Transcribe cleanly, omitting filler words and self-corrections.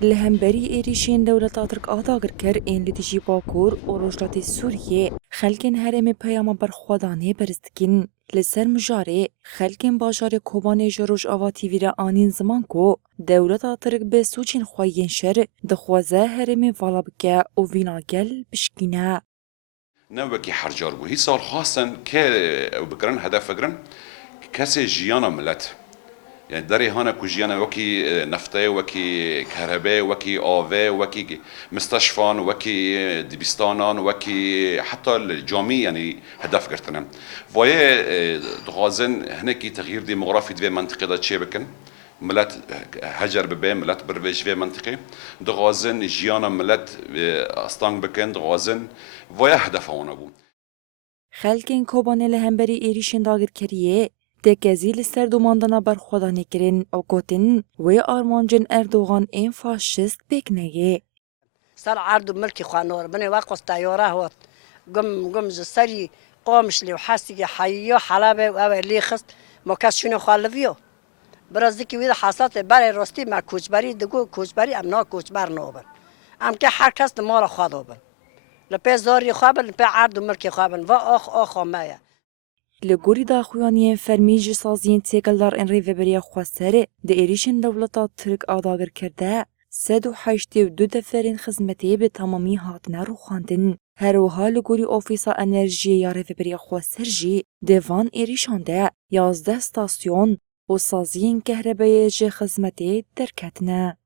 لهمبری ایریشین دولت ترک آداگر کر این لتیجی باکور و رجلات سوریه خلکن هرم پیام برخوادانه برستکین لسر مجاره خلکن باجار کوبانه جروج آواتی ویرا آنین زمان کو دولت ترک به سوچین خواهین شر دخوازه هرم والا بکه و ویناگل بشکینه. نوكي حرجار بو هي سال خاصا بقرن هدف قرن كاسي جيانا ملت يعني داري هانا كو جيانا وكي نفطي وكي كهرباء وكي آوه وكي مستشفان وكي دبستانان وكي حتى الجامعي يعني هدف قرتنا ويا دغازن هناكي تغيير ديموغرافي في منطقة دا تشي بكن ملت هجر ببه ملت برویج في منطقه دغازن جيانا ملت استانگ بكن دغازن ويا هدف هانا بو خلکن کوبانه لهمبری ایریشین داگر کریه دکزی لسر دوماندنا برخوادانه کرن او گوتن و آرمانجن اردوغان این فاشست بکنه. صار عرض ملكي خوانور بني واقص طيارة هو قم جسري قامش لي وحاسي حيو حلبة وأول لي خست ما كاس شنو خالفيو برازيكي ويدا حاصلات بري راستي مع كوچبري دگو كوچبري ام نا كوچبر نوبن ام که هر کس مال خادوبن لپی زاری خوابن لپی عرض ملكي خوابن و آخ مایا لگوری داخویانی فرمیج سازین تیکلدار این ریوبریا خواستره ده ایریشن دولتا ترک آداگر کرده 182 دفترین خدمتی به تمامی هاتنه رو خواندن. هروها لگوری اوفیسا انرژی یا ریوبریا خواستر جی دیوان ایریشانده 11 ستاسیون و سازین کهربایی جه خدمتی درکتنه.